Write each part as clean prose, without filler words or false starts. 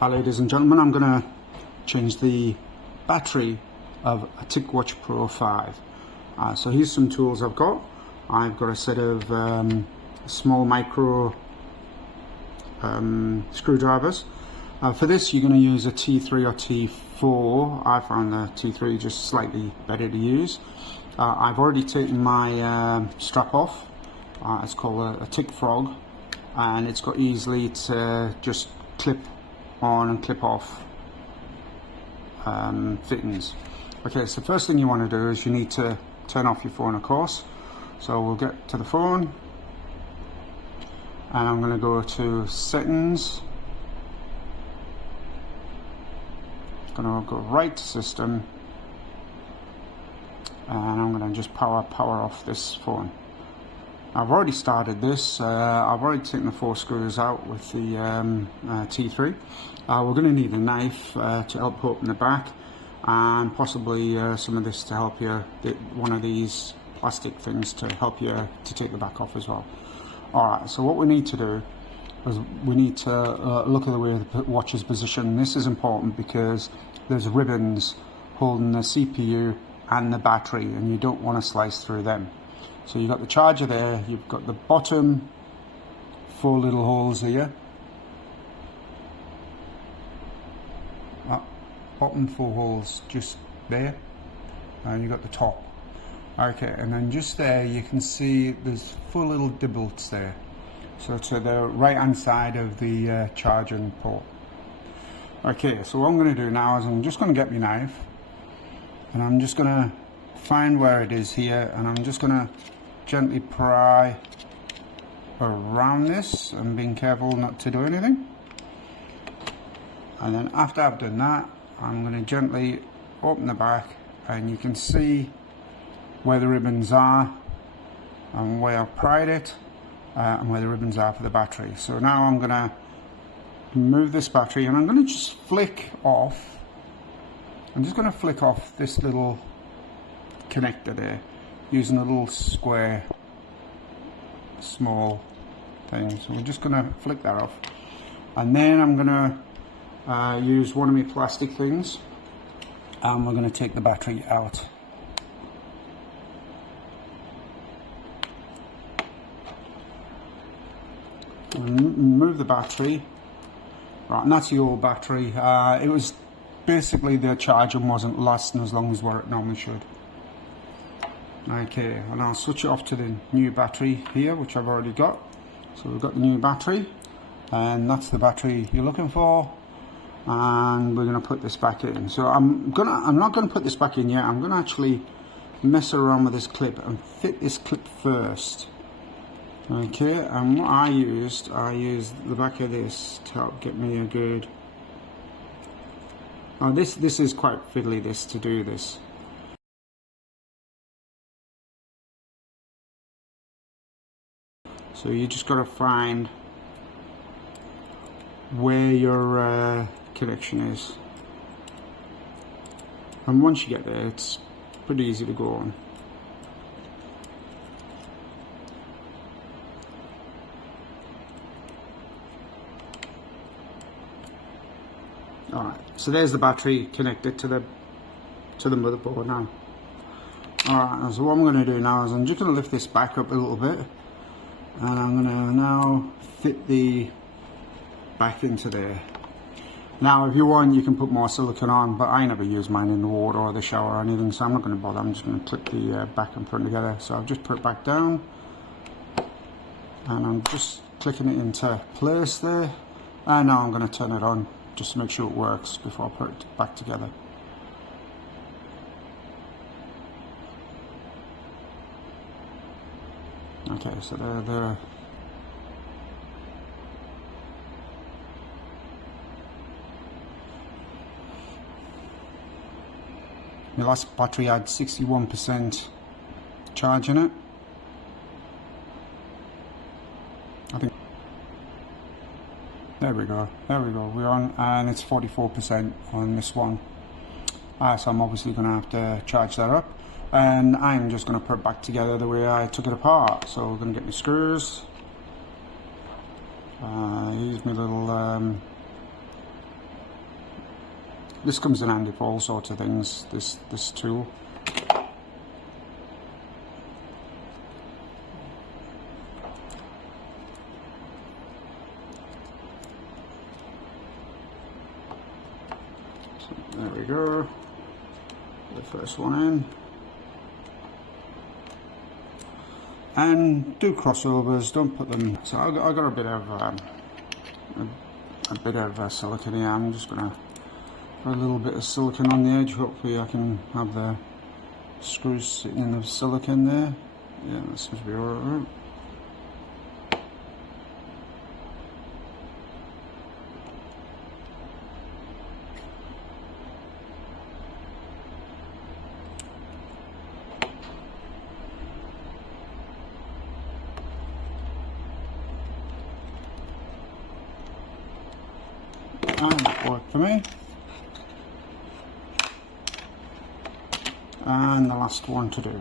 Hi ladies and gentlemen, I'm going to change the battery of a TicWatch Pro 5. So here's some tools I've got. I've got a set of small micro screwdrivers. For this you're going to use a T3 or T4. I found the T3 just slightly better to use. I've already taken my strap off. It's called a Tick Frog, and it's got easily to just clip on and clip off fittings. Okay, so first thing you want to do is you need to turn off your phone, of course. So we'll get to the phone, and I'm going to go to settings. Going to go right to system, and I'm going to just power off this phone. I've already started this. I've already taken the 4 screws out with the T3. We're going to need a knife to help open the back, and possibly some of this to help you, one of these plastic things to help you to take the back off as well. Alright, so what we need to do is we need to look at the way the watch is positioned. This is important because there's ribbons holding the CPU and the battery, and you don't want to slice through them. So you've got the charger there, you've got the bottom 4 little holes here. Bottom 4 holes just there, and you've got the top. Okay, and then just there you can see there's 4 little dibbles there. So to the right hand side of the charging port. Okay, so what I'm going to do now is I'm just going to get my knife, and I'm just going to find where it is here, and I'm just going to gently pry around this and being careful not to do anything. And then after I've done that, I'm going to gently open the back, and you can see where the ribbons are and where I've pried it, and where the ribbons are for the battery. So now I'm going to remove this battery, and I'm going to just flick off. I'm just going to flick off this little connector there using a little square small thing. So we're just going to flick that off, and then I'm going to use one of my plastic things, and we're going to take the battery out. Remove the battery. Right, and that's the old battery. It was basically the charging wasn't lasting as long as what it normally should. Okay, and I'll switch it off to the new battery here, which I've already got. So we've got the new battery, and that's the battery you're looking for. And we're going to put this back in. So I'm not going to put this back in yet. I'm going to actually mess around with this clip and fit this clip first. Okay, and what I used the back of this to help get me a good. Oh, this is quite fiddly, this to do this. So you just got to find where your connection is, and once you get there, it's pretty easy to go on. Alright, so there's the battery connected to the motherboard now. Alright, so what I'm going to do now is I'm just going to lift this back up a little bit, and I'm going to now fit the back into there. Now if you want, you can put more silicone on, but I never use mine in the water or the shower or anything, so I'm not going to bother. I'm just going to clip the back and front together. So I've just put it back down, and I'm just clicking it into place there, and now I'm going to turn it on just to make sure it works before I put it back together. Okay, so there. My last battery had 61% charge in it. I think. There we go, we're on, and it's 44% on this one. So I'm obviously going to have to charge that up, and I'm just going to put it back together the way I took it apart. So we're going to get my screws, Use my little this comes in handy for all sorts of things, this tool. So there we go, the first one in. And do crossovers, don't put them. So I got a bit of silicone here. I'm just gonna put a little bit of silicone on the edge. Hopefully I can have the screws sitting in the silicone there. Yeah, that seems to be alright. And that worked for me. And the last one to do.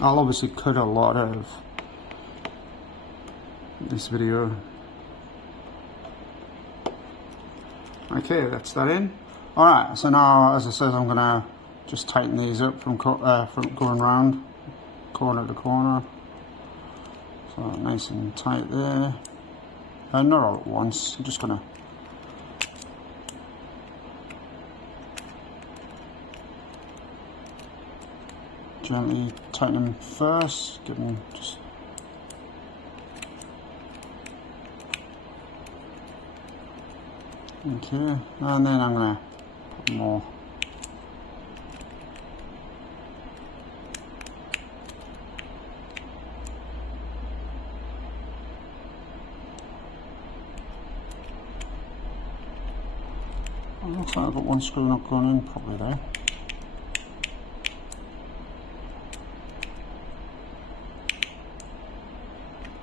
I'll obviously cut a lot of this video. Okay, that's that in. Alright, so now, as I said, I'm gonna just tighten these up from going round corner to corner. So nice and tight there. And not all at once, I'm just gonna gently tighten them first, give them just okay, and then I'm gonna put more. Looks like I've got one screw not going in properly there.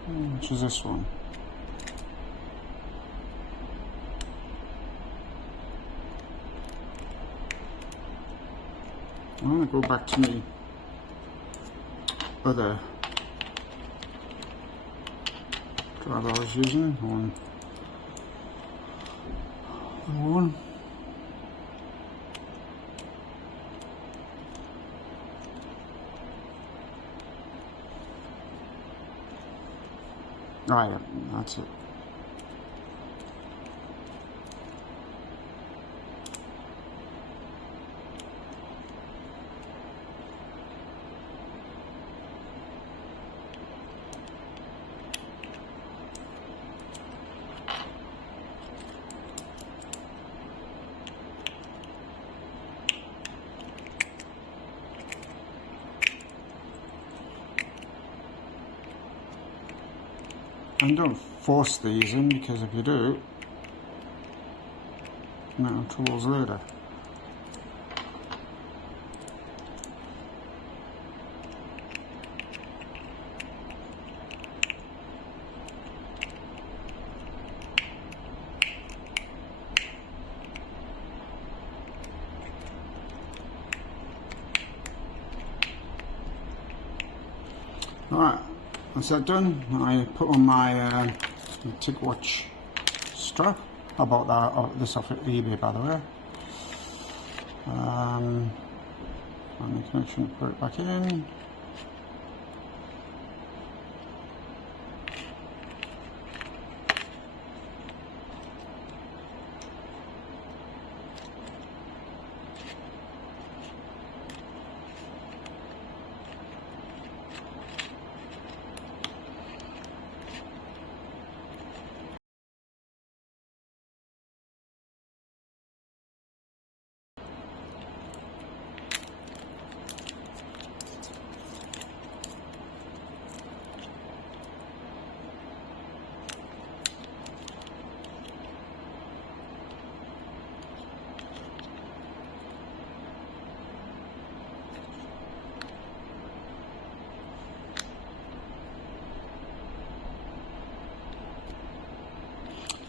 Which is this one? I'm going to go back to my other drive I was using, one. Oh yeah, that's it. And don't force these in, because if you do, you might have troubles later. Alright, that's that done. I put on my TicWatch strap. I bought that this off at eBay, by the way. Find the connection, put it back in.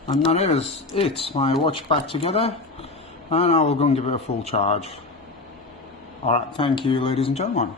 And that is it, my watch back together, and I will go and give it a full charge. Alright, thank you ladies and gentlemen.